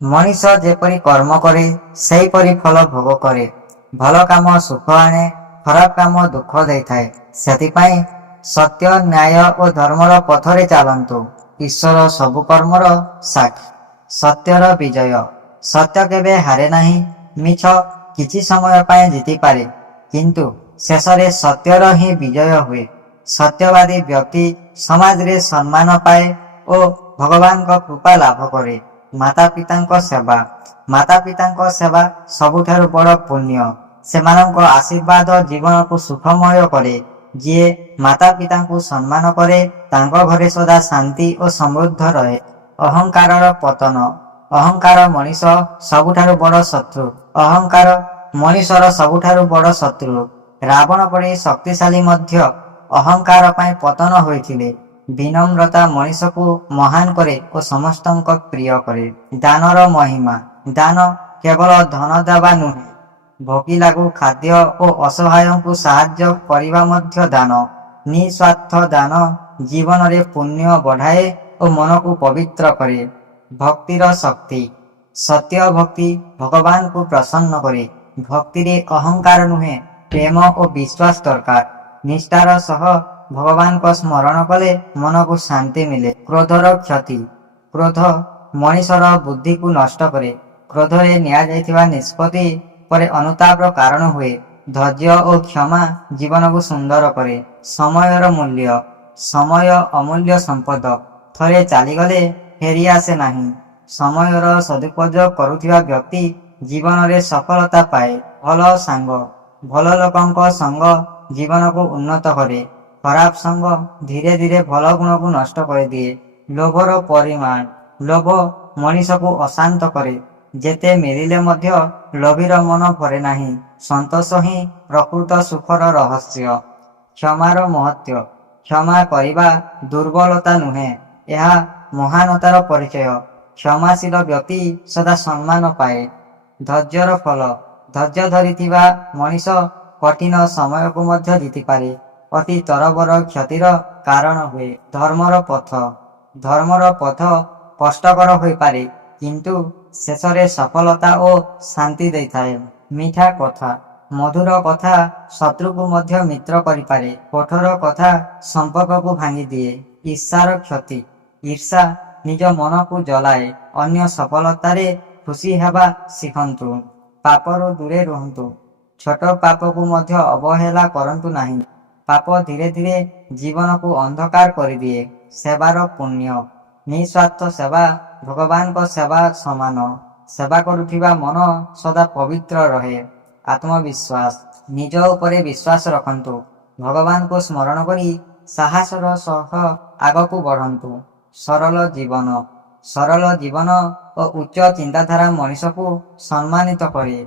ମଣିଷ ଯେପରି କର୍ମ କରେ ସେହିପରି ଫଳ ଭୋଗ କରେ। ଭଲ କାମ ସୁଖ ଆଣେ, ଖରାପ କାମ ଦୁଃଖ ଦେଇଥାଏ। ସେଥିପାଇଁ ସତ୍ୟ, ନ୍ୟାୟ ଓ ଧର୍ମର ପଥରେ ଚାଲନ୍ତୁ। ଈଶ୍ୱର ସବୁ କର୍ମର ସାକ୍ଷୀ। ସତ୍ୟର ବିଜୟ। ସତ୍ୟ କେବେ ହାରେ ନାହିଁ। ମିଛ କିଛି ସମୟ ପାଇଁ ଜିତିପାରେ, କିନ୍ତୁ ଶେଷରେ ସତ୍ୟର ହିଁ ବିଜୟ ହୁଏ। ସତ୍ୟବାଦୀ ବ୍ୟକ୍ତି ସମାଜରେ ସମ୍ମାନ ପାଏ ଓ ଭଗବାନଙ୍କ କୃପା ଲାଭ କରେ। ମାତା ପିତାଙ୍କ ସେବା। ମାତା ପିତାଙ୍କ ସେବା ସବୁଠାରୁ ବଡ଼ ପୁଣ୍ୟ। ସେମାନଙ୍କ ଆଶୀର୍ବାଦ ଜୀବନକୁ ସୁଖମୟ କରେ। ଯିଏ ମାତା ପିତାଙ୍କୁ ସମ୍ମାନ କରେ ତାଙ୍କ ଘରେ ସଦା ଶାନ୍ତି ଓ ସମୃଦ୍ଧ ରହେ। ଅହଙ୍କାରର ପତନ। ଅହଙ୍କାର ମଣିଷ ସବୁଠାରୁ ବଡ଼ ଶତ୍ରୁ। ଅହଙ୍କାର ମଣିଷର ସବୁଠାରୁ ବଡ଼ ଶତ୍ରୁ। ରାବଣ ପରି ଶକ୍ତିଶାଳୀ ମଧ୍ୟ ଅହଙ୍କାର ପାଇଁ ପତନ ହୋଇଥିଲେ। ବିନମ୍ରତା ମଣିଷକୁ ମହାନ କରେ ଓ ସମସ୍ତଙ୍କ ପ୍ରିୟ କରେ। ଦାନର ମହିମା। ଦାନ କେବଳ ଧନ ଦେବା ନୁହେଁ, ଭୋକିଲାକୁ ଖାଦ୍ୟ ଓ ଅସହାୟଙ୍କୁ ସାହାଯ୍ୟ କରିବା ମଧ୍ୟ ଦାନ। ନିଃସ୍ୱାର୍ଥ ଦାନ ଜୀବନରେ ପୁଣ୍ୟ ବଢ଼ାଏ ଓ ମନକୁ ପବିତ୍ର କରେ। ଭକ୍ତିର ଶକ୍ତି। ସତ୍ୟ ଭକ୍ତି ଭଗବାନଙ୍କୁ ପ୍ରସନ୍ନ କରେ। ଭକ୍ତିରେ ଅହଙ୍କାର ନୁହେଁ, ପ୍ରେମ ଓ ବିଶ୍ୱାସ ଦରକାର। ନିଷ୍ଠାର ସହ ଭଗବାନଙ୍କ ସ୍ମରଣ କଲେ ମନକୁ ଶାନ୍ତି ମିଳେ। କ୍ରୋଧର କ୍ଷତି। କ୍ରୋଧ ମଣିଷର ବୁଦ୍ଧିକୁ ନଷ୍ଟ କରେ। କ୍ରୋଧରେ ନିଆଯାଇଥିବା ନିଷ୍ପତ୍ତି ପରେ ଅନୁତାପର କାରଣ ହୁଏ। ଧୈର୍ଯ୍ୟ ଓ କ୍ଷମା ଜୀବନକୁ ସୁନ୍ଦର କରେ। ସମୟର ମୂଲ୍ୟ। ସମୟ ଅମୂଲ୍ୟ ସମ୍ପଦ। ଥରେ ଚାଲିଗଲେ ଫେରିଆସେ ନାହିଁ। ସମୟର ସଦୁପଯୋଗ କରୁଥିବା ବ୍ୟକ୍ତି ଜୀବନରେ ସଫଳତା ପାଏ। ଭଲ ସାଙ୍ଗ। ଭଲ ଲୋକଙ୍କ ସଙ୍ଗ ଜୀବନକୁ ଉନ୍ନତ କରେ। ଖରାପ ସଙ୍ଗ ଧୀରେ ଧୀରେ ଭଲ ଗୁଣକୁ ନଷ୍ଟ କରିଦିଏ। ଲୋଭର ପରିମାଣ। ଲୋଭ ମଣିଷକୁ ଅଶାନ୍ତ କରେ। ଯେତେ ମିଳିଲେ ମଧ୍ୟ ଲୋଭୀର ମନ ଭରେ ନାହିଁ। ସନ୍ତୋଷ ହିଁ ପ୍ରକୃତ ସୁଖର ରହସ୍ୟ। କ୍ଷମାର ମହତ୍ତ୍ୱ। କ୍ଷମା କରିବା ଦୁର୍ବଳତା ନୁହେଁ, ଏହା ମହାନତାର ପରିଚୟ। କ୍ଷମାଶୀଳ ବ୍ୟକ୍ତି ସଦା ସମ୍ମାନ ପାଏ। ଧୈର୍ଯ୍ୟର ଫଳ। ଧୈର୍ଯ୍ୟ ଧରିଥିବା ମଣିଷ କଠିନ ସମୟକୁ ମଧ୍ୟ ଜିତିପାରେ। ଅତି ତରବର କ୍ଷତିର କାରଣ ହୁଏ। ଧର୍ମର ପଥ। ଧର୍ମର ପଥ କଷ୍ଟକର ହୋଇପାରେ, କିନ୍ତୁ ଶେଷରେ ସଫଳତା ଓ ଶାନ୍ତି ଦେଇଥାଏ। ମିଠା କଥା। ମଧୁର କଥା ଶତ୍ରୁକୁ ମଧ୍ୟ ମିତ୍ର କରିପାରେ। କଠୋର କଥା ସମ୍ପର୍କକୁ ଭାଙ୍ଗିଦିଏ। ଈର୍ଷାର କ୍ଷତି। ଈର୍ଷା ନିଜ ମନକୁ ଜଳାଏ। ଅନ୍ୟ ସଫଳତାରେ ଖୁସି ହେବା ଶିଖନ୍ତୁ। ପାପରୁ ଦୂରେ ରୁହନ୍ତୁ। ଛୋଟ ପାପକୁ ମଧ୍ୟ ଅବହେଳା କରନ୍ତୁ ନାହିଁ। ପାପ ଧୀରେ ଧୀରେ ଜୀବନକୁ ଅନ୍ଧକାର କରିଦିଏ। ସେବାର ପୁଣ୍ୟ। ନିଃସ୍ୱାର୍ଥ ସେବା ଭଗବାନଙ୍କ ସେବା ସମାନ। ସେବା କରୁଥିବା ମନ ସଦା ପବିତ୍ର ରହେ। ଆତ୍ମବିଶ୍ୱାସ। ନିଜ ଉପରେ ବିଶ୍ୱାସ ରଖନ୍ତୁ। ଭଗବାନଙ୍କୁ ସ୍ମରଣ କରି ସାହସର ସହ ଆଗକୁ ବଢ଼ନ୍ତୁ। ସରଳ ଜୀବନ। ସରଳ ଜୀବନ ଓ ଉଚ୍ଚ ଚିନ୍ତାଧାରା ମଣିଷକୁ ସମ୍ମାନିତ କରେ।